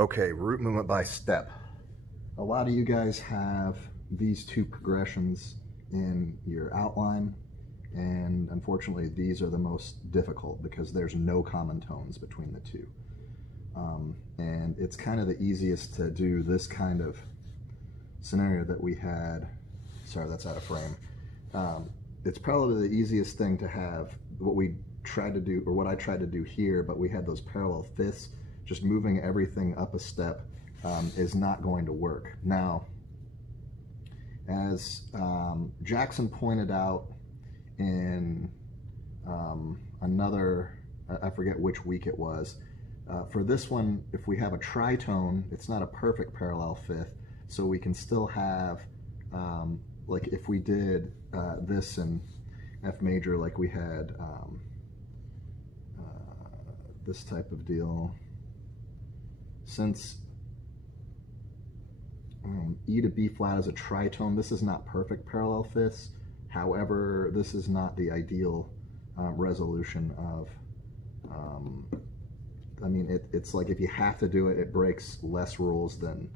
Okay, root movement by step. A lot of you guys have these two progressions in your outline, and unfortunately these are the most difficult because there's no common tones between the two. And it's kind of the easiest to do this kind of scenario that we had. Sorry, that's out of frame. It's probably the easiest thing to have what we tried to do, or what I tried to do here, but we had those parallel fifths. Just moving everything up a step is not going to work. Now, as Jackson pointed out in another, I forget which week it was, for this one, if we have a tritone, it's not a perfect parallel fifth, so we can still have, like if we did this in F major, like we had this type of deal, since E to B flat is a tritone, this is not perfect parallel fifths. However, this is not the ideal resolution of, I mean, it's like if you have to do it, it breaks less rules than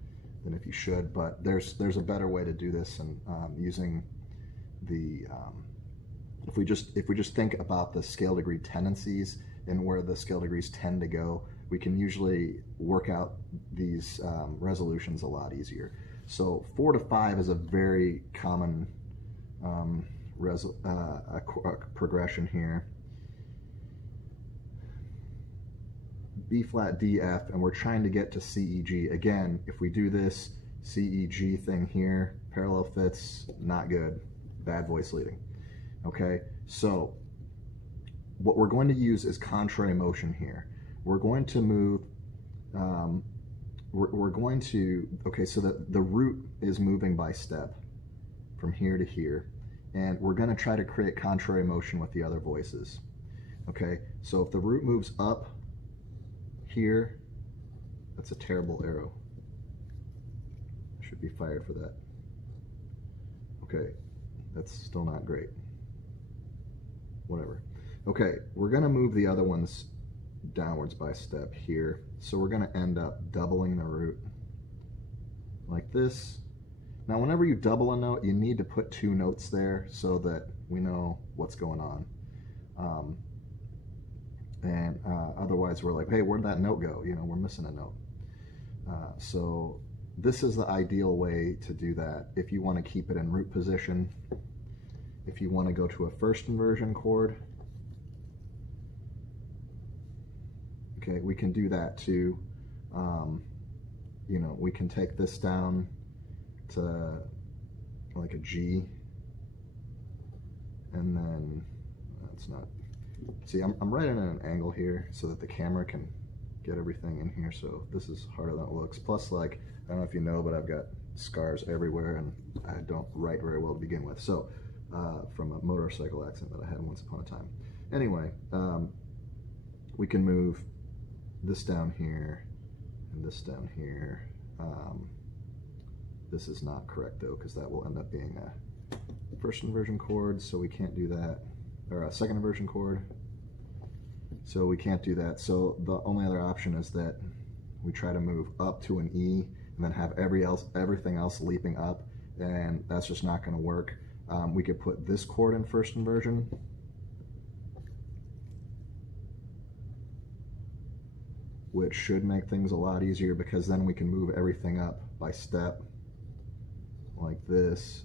if you should, but there's a better way to do this, and using the, if we just think about the scale degree tendencies and where the scale degrees tend to go, we can usually work out these resolutions a lot easier. So 4 to 5 is a very common progression here. B flat, D, F, and we're trying to get to C, E, G. Again, if we do this C, E, G thing here, parallel fifths, not good, bad voice leading. Okay, so what we're going to use is contrary motion here. We're going to move, we're going to, okay, so the root is moving by step from here to here, and we're going to try to create contrary motion with the other voices. Okay, so if the root moves up here, that's a terrible arrow. I should be fired for that. Okay, that's still not great. Whatever. Okay, we're going to move the other ones downwards by step here. So we're going to end up doubling the root like this. Now, whenever you double a note, you need to put 2 notes there so that we know what's going on. Otherwise we're like, hey, where'd that note go? You know, we're missing a note. So this is the ideal way to do that if you want to keep it in root position. If you want to go to a first inversion chord, okay, we can do that too. You know, we can take this down to like a G, and then that's not, see, I'm right in an angle here so that the camera can get everything in here, so this is harder than it looks. Plus, like, I don't know if you know, but I've got scars everywhere and I don't write very well to begin with, so from a motorcycle accident that I had once upon a time. Anyway, we can move this down here and this down here. This is not correct though, because that will end up being a first inversion chord, so we can't do that, or a second inversion chord, so we can't do that. So the only other option is that we try to move up to an E and then have everything else leaping up, and that's just not going to work. We could put this chord in first inversion, which should make things a lot easier, because then we can move everything up by step like this.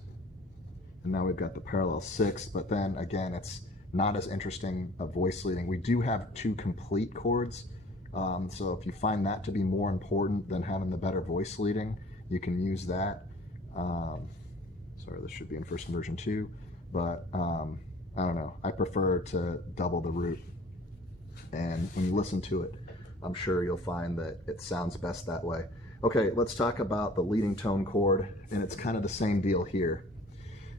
And now we've got the parallel 6, but then again, it's not as interesting a voice leading. We do have 2 complete chords, so if you find that to be more important than having the better voice leading, you can use that. Sorry, this should be in first inversion too, but I don't know. I prefer to double the root, and when you listen to it, I'm sure you'll find that it sounds best that way. Okay, let's talk about the leading tone chord, and it's kind of the same deal here.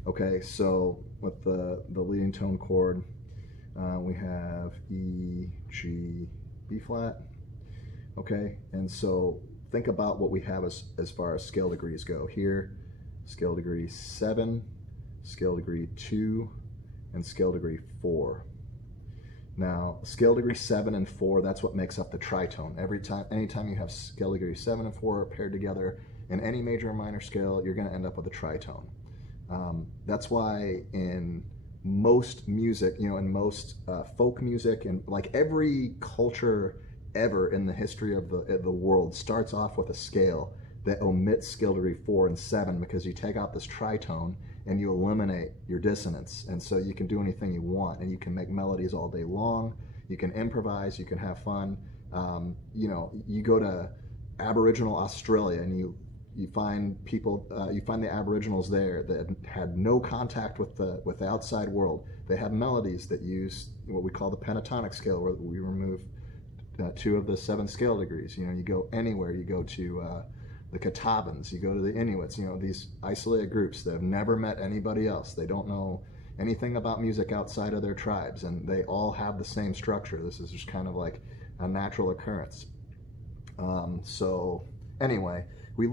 Okay, so with the leading tone chord, we have E, G, B flat. Okay, and so think about what we have as far as scale degrees go. Here, scale degree 7, scale degree 2, and scale degree 4. Now, scale degree 7 and 4, that's what makes up the tritone. Anytime you have scale degree 7 and 4 paired together in any major or minor scale, you're going to end up with a tritone. That's why in most music, in most folk music, and like every culture ever in the history of the world starts off with a scale that omits scale degree 4 and 7, because you take out this tritone and you eliminate your dissonance, and so you can do anything you want, and you can make melodies all day long, you can improvise, you can have fun. You go to Aboriginal Australia and you find people, you find the Aboriginals there that had no contact with the outside world. They have melodies that use what we call the pentatonic scale, where we remove 2 of the 7 scale degrees. You go anywhere, you go to the Catawbans, you go to the Inuits, these isolated groups that have never met anybody else. They don't know anything about music outside of their tribes, and they all have the same structure. This is just kind of like a natural occurrence. So anyway, we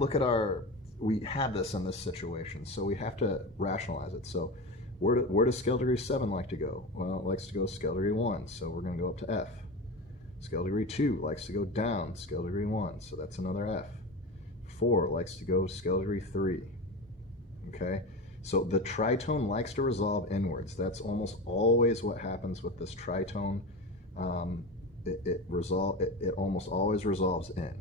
have this in this situation, so we have to rationalize it. So where does scale degree 7 like to go? Well, it likes to go scale degree 1, so we're going to go up to F. Scale degree 2 likes to go down, scale degree 1, so that's another F. 4 likes to go scale degree 3. Okay, so the tritone likes to resolve inwards. That's almost always what happens with this tritone. It almost always resolves in.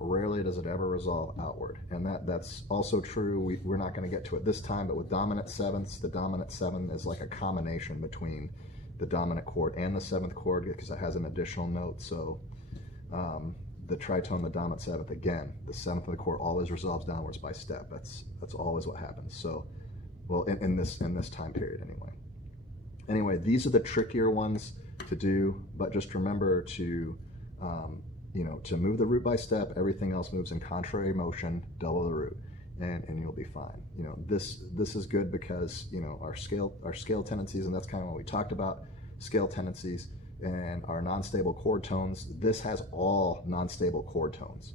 Rarely does it ever resolve outward, and that's also true. We're not going to get to it this time, but with dominant sevenths, the dominant 7 is like a combination between the dominant chord and the 7th chord, because it has an additional note. So the tritone, the dominant 7th, again, the 7th of the chord always resolves downwards by step. That's always what happens. So, well, in this time period anyway. These are the trickier ones to do, but just remember to to move the root by step. Everything else moves in contrary motion, double the root, and you'll be fine. This is good because our scale tendencies, and that's kind of what we talked about, scale tendencies and our non-stable chord tones. This has all non-stable chord tones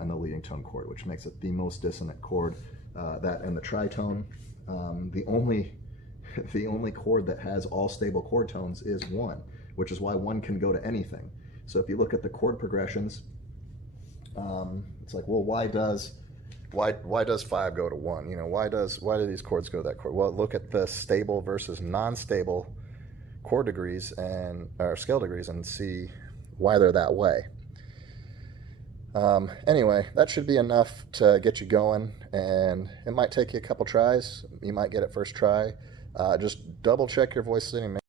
in the leading tone chord, which makes it the most dissonant chord. That and the tritone, the only chord that has all stable chord tones is 1, which is why 1 can go to anything. So if you look at the chord progressions, it's like, well, why does 5 go to 1? Why do these chords go to that chord? Well, look at the stable versus non-stable chord degrees or scale degrees and see why they're that way. Anyway, that should be enough to get you going, and it might take you a couple tries. You might get it first try. Just double check your voice sitting.